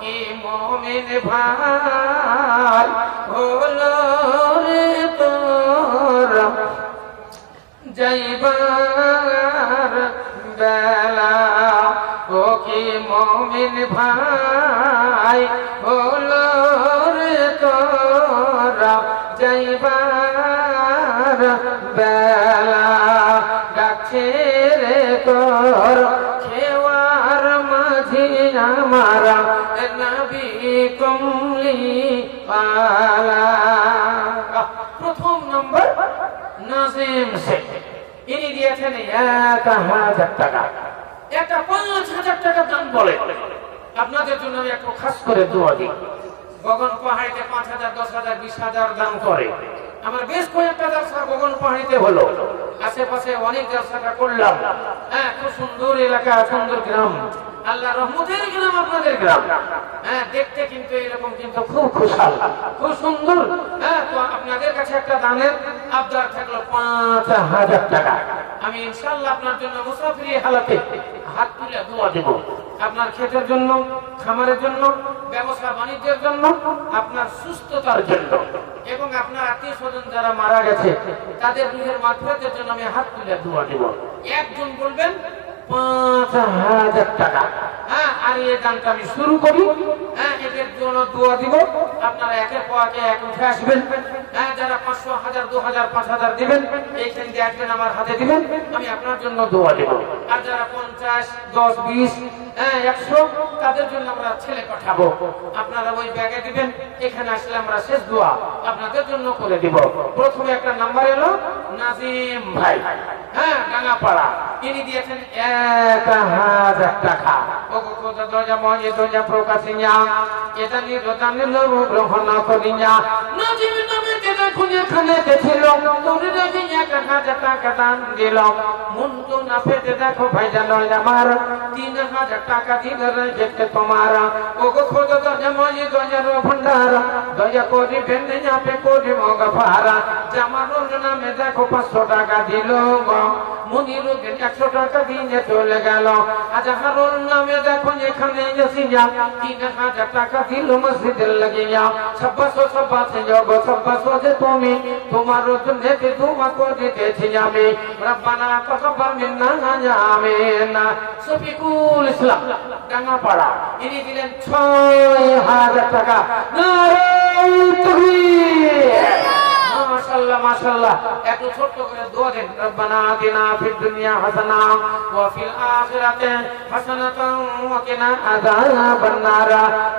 কি মুমিন ভাই হলো রে তোর যাইবার বেলা, ও কি মুমিন ভাই হলো রে তোর যাইবার বেলা, ডাকছে রে তোর খেওয়ার মাঝি আমারা নবী কমলি পালা। প্রথম নম্বর নাজিম শেখ, ইনি দিয়েছেন 1000 টাকা। এটা 5000 টাকা দাম বলে। আপনাদের জন্য আমি একটু খাস করে দোয়া দিই। গগন পাহাড়িতে 5000, 10000, 20000 দাম করে। আমার বেশ কয়েকটা জলসা গগন পাহাড়িতে হলো, আশেপাশে অনেক জলসাটা করলাম। হ্যাঁ, খুব সুন্দর এলাকা, সুন্দর গ্রাম, আল্লাহ রহমতের গ্রাম আপনাদের গ্রাম। হ্যাঁ, দেখতে কিন্তু এরকম কিন্তু খুব খুশাল, খুব সুন্দর। হ্যাঁ, তো আপনাদের কাছে একটা দানের আবদার থাকলো 5000 টাকা। আমি ইনশাআল্লাহ আপনার জন্য মুসাফিরি হালাতে হাত তুলে দোয়া দেব। আপনার ক্ষেতের জন্য, খামারের জন্য, ব্যবসা বাণিজ্যের জন্য, আপনার সুস্থতার জন্য এবং আপনার আত্মীয় স্বজন যারা মারা গেছে তাদের রুহের মাগফিরাতের জন্য আমি হাত তুলে দোয়া দেব। একজন বলবেন 5000 টাকা। হ্যাঁ, আর এই দানটা আমি শুরু করি। হ্যাঁ, এদের জন্য দোয়া দিব। আপনারা একের পর এক উঠে আসবেন। হ্যাঁ, যারা 500, 1000, 2000, 5000 দিবেন, এইখান দিয়ে আসবেন, আমার হাতে দিবেন, আমি আপনার জন্য দোয়া দেব। আর যারা 50, 10, 20, 100 তাদের জন্য আমরা ছেলে পাঠাবো। আপনারা ওই ব্যাগে দিবেন, এখানে আসলে আমরা শেষ দোয়া আপনাদের জন্য করে দিব। প্রথমে একটা নাম্বার এলো নাজিম ভাই, হ্যাঁ, ডাঙ্গাপাড়া, ইনি দিয়েছেন 1000 টাকা। ও কোথা দরজা মজে দরজা প্রকাশিয়া এটা নিরদানে লোক গ্রহণ করিয়া নাজিম নামে যেটা খুঁজে খানে ছিল তোরে দেখি 1000 টাকা দান দিল। মন তো না পেতে দেখো ভাই জানো আমার 3000 টাকা দিল রেখে তোমার। ও কোথা দরজা মজে দরজার ভান্ডার দয়া করি বেনে যাবে করি মগ ভাড়া। জামানুর নামে দেখো 500 টাকা দিল, মনির 100 টাকা দিয়ে চলে গেল। আজহারুল নামে দেখো এখানে এসিয়া 3000 টাকা দিল মসজিদের লাগিয়া। সব্বাসো সব্বাসে যোগ সব্বাসো যে তুমি, তোমার জন্য দোয়া করে দিতেছি আমি। রব্বানা তাকাব্বাল মিন্না আমিনা। শফিকুল ইসলাম ডাঙ্গাপাড়া, ইনি দিলেন 6000 টাকা। নারে তাকবীর, মাশাআল্লাহ মাশাআল্লাহ। একটু ছোট করে দোয়া দেন। রব্বানা আতিনা ফিদ দুনিয়া হাসানা ওয়া ফিল আখিরাতি হাসানাতান ওয়া কিনা আযাবান নার।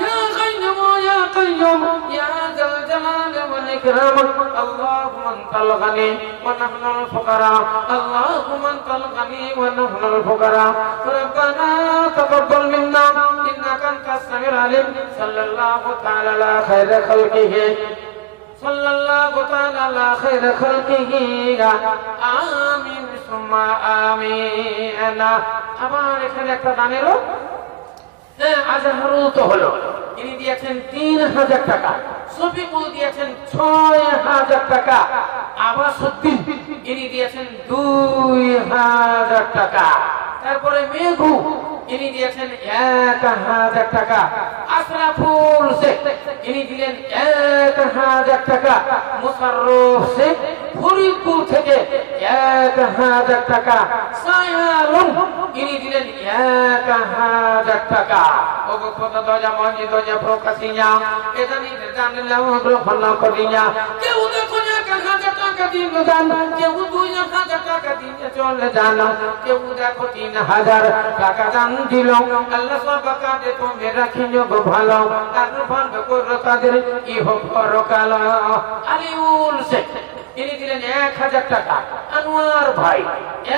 ইয়া কাইয়্যুম ইয়া কাইয়্যুম ইয়া যাল জালালি ওয়াল ইকরাম। আল্লাহুম্মা আনতাল গানি ওয়া নাহনুল ফুকারা। আল্লাহুম্মা আনতাল গানি ওয়া নাহনুল ফুকারা। রব্বানা তাকাব্বাল মিন্না ইন্নাকা আনতাস সামিউল আলিম। সাল্লাল্লাহু তাআলা আলা খায়রি খালকিহি সাল্লাল্লাহু তাআলা আলা খায়রি খালকিহি আমিন সুম্মা আমিন। আবার এখানে একটা দান এলো, আজহারুল তো হলো, ইনি দিয়েছেন 3000 টাকা। শফিকুল দিয়েছেন 6000 টাকা। আবাসউদ্দিন ইনি দিয়েছেন 2000 টাকা। তারপরে মেঘু ইনি দিয়েছেন 1000 টাকা। আশরাফুল শেখ ইনি দিলেন 1000 টাকা। মুশাররফ শেখ ফরিদপুর থেকে 1000 টাকা। সায়ালুম ইনি দিলেন 1000 টাকা। ও কথা দরজা মঞ্জি দরজা প্রকাশিয়া এটা নিতে জানলাম গ্রহণ করিয়া। কেউ দেখো 1000 টাকা দিন দান, কেউ 2000 টাকা দিয়ে চলে যান, কেউ দেখো 3000 টাকা দান দিল। আল্লাহ সব কাজে তুমি রাখিও গো ভালো, আর ভালো করো তাদের ইহ পরকাল। আলিউল শেখ ইনি দিলেন 1000 টাকা। আনোয়ার ভাই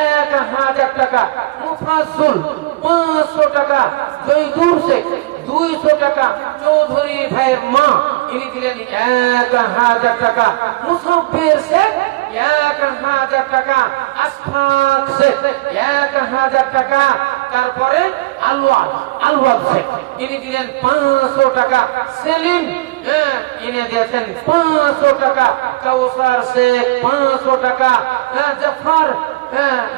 1000 টাকা। মুফাজ্জল 500 টাকা। জয়দুর শেখ 200 টাকা। চৌধুরী ভাইয়ের মা ইনি দিলেন 1000 টাকা। মুসাফির শেখ 1000 টাকা। আশফাক শেখ 1000 টাকা। তারপরে আলওয়াল শেখ ইনি দিলেন 500 টাকা। সেলিম ইনি দিয়েছেন 500 টাকা। কাউসার শেখ 500 টাকা।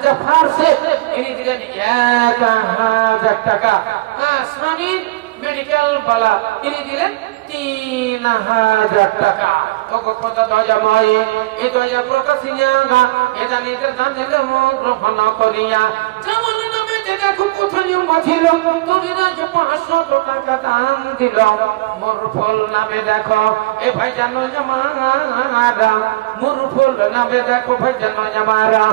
জাফর শেখ ইনি দিলেন 1000 টাকা। সানি মেডিকেল বালা তিনি দিলেন 3000 টাকা। ওগো খোদা দয়াময় এই দয়া প্রকাশিয়া এটা নিজের দানের গ্রহণ করিয়া যেমন নামে দেখো কোথায় বাঁচিল তোরা যে 500 টাকা দান দিল মুরফল নামে দেখো এ ভাই জানো জামারা মুরফল নামে দেখো ভাই জানো জামারা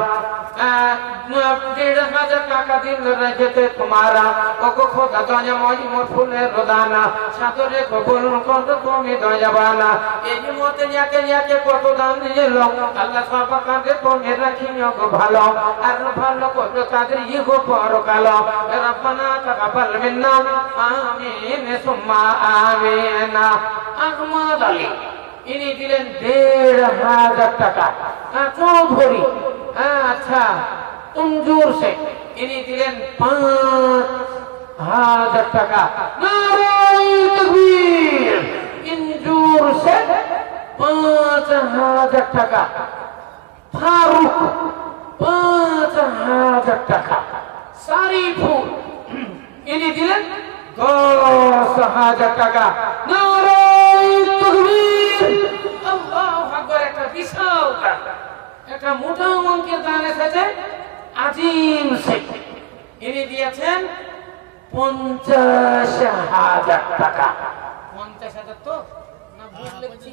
1500 টাকা দিল রেখেতে তোমারা ওগো খোদা দয়াময় মুরফলের দানা সাদরে কবুল করো তুমি দয়াবানা এই মতে যাকে কত দান দিল আল্লাহ সব কাঁদে তুমি রাখিও গো ভালো আর ভালো করো তাদের ইহো পরকাল রব্বানা তাকাব্বাল মিন্না আমিন সুম্মা আমিন। আহমদ আলী ইনি দিলেন 1500 টাকা। চৌধুরী আচ্ছা তঞ্জুর শেখ ইনি দিলেন 5000 টাকা। নারায়ে তাকবীর। ইনজুর শেখ 5000 টাকা। ফারুক 5000 টাকা। সারিফুল ইনি দিলেন 10000 টাকা। নারায়ে তাকবীর। আল্লাহু আকবার। একটা বিশাল একটা মোটা অঙ্কের দান এসেছে আজিম শেখ ইনি দিয়েছেন 50000 টাকা। 50000 তো না ভুল লিখছি?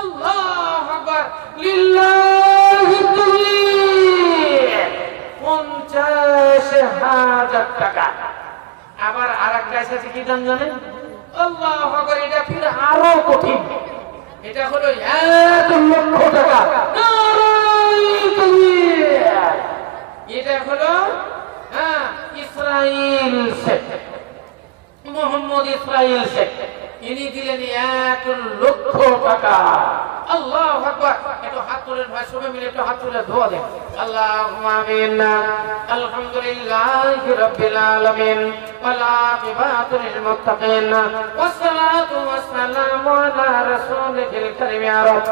আল্লাহু আকবার। লিল্লাহি তাকবীর। 50000 টাকা। আবার আরেকটা এসেছে কি দান জানেন? আল্লাহু আকবার। এটা ফির আরো কঠিন। এটা হলো 1 লক্ষ টাকা। নারায়ে তাকবীর। এটা হলো ইসরাইল শেখ মোহাম্মদ ইসরাইল শেখ ইনি দিলেন 1 লক্ষ টাকা। আল্লাহু আকবার। একটু হাত তুলেন ভাই সবাই মিলে একটু হাত তুলে দোয়া দেন। আল্লাহুম্মা আমিন। আলহামদুলিল্লাহি রাব্বিল আলামিন ওয়াল আকিবাতু লিল মুত্তাকিন ওয়াসসালাতু ওয়াসসালামু আলা রাসূলিল কারীম ইয়া রাব।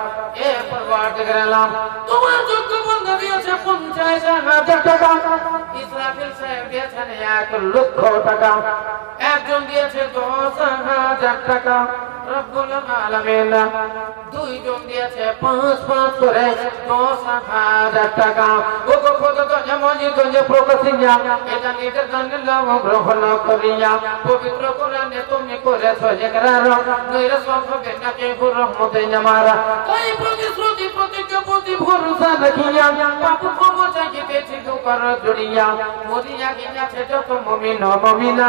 এ পরওয়ারদিগার আলম তোমার যোগ্য বান্দা দিয়েছে 50000 টাকা। ইসরাফিল সাহেব দিয়েছেন 1 লক্ষ টাকা। একজন দিয়েছে 10000 টাকা। রব্বুল আলামিন দুইজন দিয়েছে 5 করে 10000 টাকা। ওগো খোদা দয়াময় যে প্রকাশিয়া এটা নিজের দানের গ্রহণ করিয়া পবিত্র কোরআনে তুমি করেছো ইকরার নইরা সব হবে নাকি রহমতে আমারা তাই প্রতিশ্রুতি প্রতিজ্ঞা প্রতি ভরসা রাখিয়া পাপ ক্ষমা চাইতেছি দুকর জড়িয়া মরিয়া গিয়াছে যত মুমিন ও মুমিনা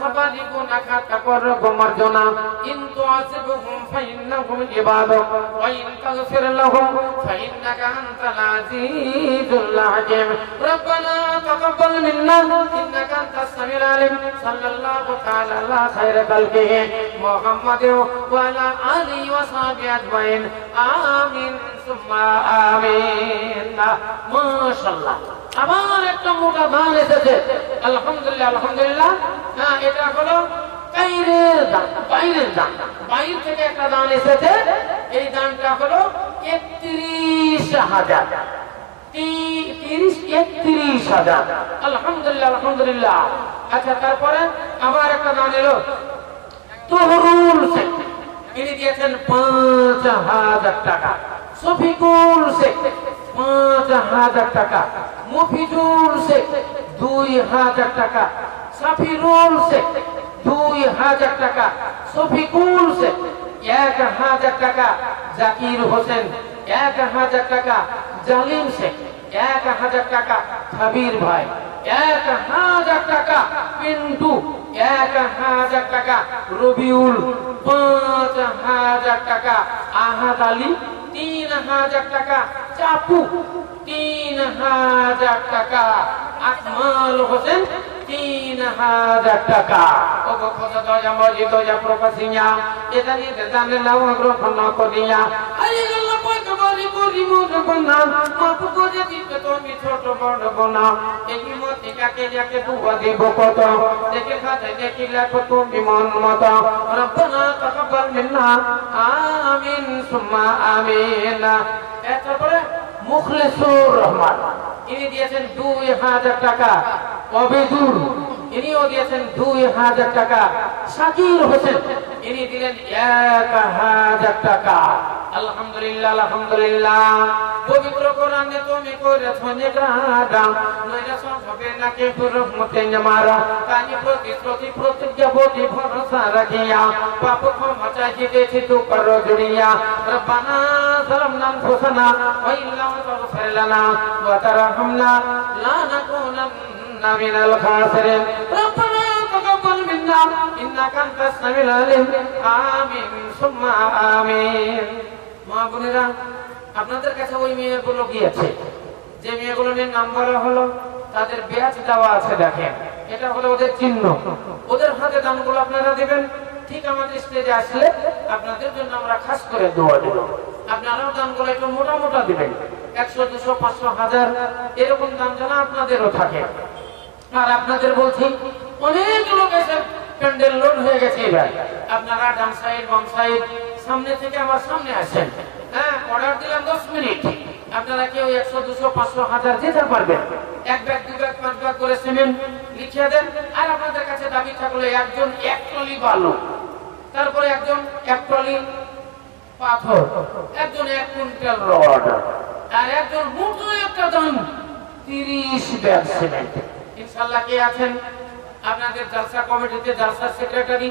সবারই গুনাহ খাতা করব মার্জনা কিন্তু আসিবহুম ফাইন্নাহুম ইবাদুক ওয়া ইন তাগফির লাহুম ফাইন্নাকা আনতাল আজিজুল হাকীম। রব্বানা তাকাব্বাল মিন্না ইন্নাকা আনতাস সামিউল আলিম। সাল্লাল্লাহু তাআলা আলা খায়রি খালকিহি মুহাম্মাদিন ওয়া আলা আলিহি ওয়া সাহবিহি আজমাইন। আমিন সুম্মা আমিন। মাশাআল্লাহ। আবার একটা মোটা দান এসেছে। আলহামদুলিল্লাহ আলহামদুলিল্লাহ। এটা হলো বাইরের দান। বাইরের দান বাইরে থেকে একটা দান এসেছে। এই দানটা হলো 31000। 31,000। আলহামদুলিল্লাহ আলহামদুলিল্লাহ। আচ্ছা তারপরে আবার একটা দান এলো তোহরুল শেখ ইনি দিয়েছেন 5000 টাকা। শফিকুল শেখ 5000 টাকা। মফিজুল শেখ 2000 টাকা। সাফিরুল শেখ 2000 টাকা। শফিকুল শেখ 1000 টাকা। জাকির হোসেন 1000 টাকা। জালিম শেখ 1000 টাকা। খাবির ভাই 1000 টাকা। পিন্টু 1000 টাকা। রবিউল 5000 টাকা। আহাদ আলী 3000 টাকা। চাপু 3000 টাকা। আকমাল হোসেন 3000 টাকা। ওগো খোদা দয়াময় দয়া প্রকাশিয়া এটা নিতে দানের গ্রহণ করিয়া আল্লাহ পাক বলি করি মন বনা মাফ করে দিতে তুমি ছোট বড় বনা এই মতে কাকে যাকে দুয়া দেব কত দেখে খাতে দেখি লেখো তুমি মন মতো। রব্বানা তাকাব্বাল মিন্না আমিন সুম্মা আমিন। এরপরে মুখলিসুর রহমান ইনি দিয়েছেন 2000 টাকা। অবেদুর ইনিও দিয়েছেন 2000 টাকা। শাকির হোসেন, ইনি দিলেন 1000 টাকা। আলহামদুলিল্লাহ আলহামদুলিল্লাহ। পবিত্র কোরআনে তুমি করেছ নিগ্রাদা, নইলে সব হবে না কে রহমতে আমারা। কানি প্রতিশ্রুতি প্রতিজ্ঞা বটি ভরসা রাখিয়া, পাপ ক্ষমা চাইতেছি তু করো জুড়িয়া। রব্বানা যালামনা আনফুসানা ওয়া ইল্লাম তাগফির লানা ওয়া তারহামনা লা নাকুনান্না মিনাল খাসিরিন। রব্বানা তাকাব্বাল মিন্না ইন্নাকা আনতাস সামিউল আলিম। আমিন সুম্মা আমিন। মা বোনেরা, আপনাদের কাছে ওই মেয়েগুলো গিয়েছে, যে মেয়েগুলো নিয়ে নাম বলা হলো, তাদের ব্যাচ দেওয়া আছে। দেখেন, এটা হলো ওদের চিহ্ন। ওদের হাতে দানগুলো আপনারা দিবেন। ঠিক আমাদের স্টেজে আসলে আপনাদের জন্য আমরা খাস করে দোয়া দেব। আপনারাও দানগুলো একটু মোটা মোটা দিবেন, 100, 200, 500, 1000 এরকম দান যেন আপনাদেরও থাকে। আর আপনাদের বলছি, অনেক লোক এসে প্যান্ডেল লোড হয়ে গেছে। এবার আপনারা ডান সাইড বাম সাইড সামনে থেকে আমার সামনে আসেন। হ্যাঁ, অর্ডার দিলাম 10 মিনিট। আপনারা কেউ 100, 200, 500, 1000 দিতে পারবেন। 1 ব্যাগ 2 ব্যাগ 5 ব্যাগ করে সিমেন্ট লিখিয়ে দেন। আর আপনাদের কাছে দাবি থাকলে একজন 1 ট্রলি বালু, তারপরে একজন 1 ট্রলি পাথর, একজন 1 কুইন্টাল রড, আর একজন মোটো একটা দাম 30 ব্যাগ সিমেন্ট। ইনশাআল্লাহ কে আছেন আপনাদের জালসা কমিটিতে? জালসা সেক্রেটারি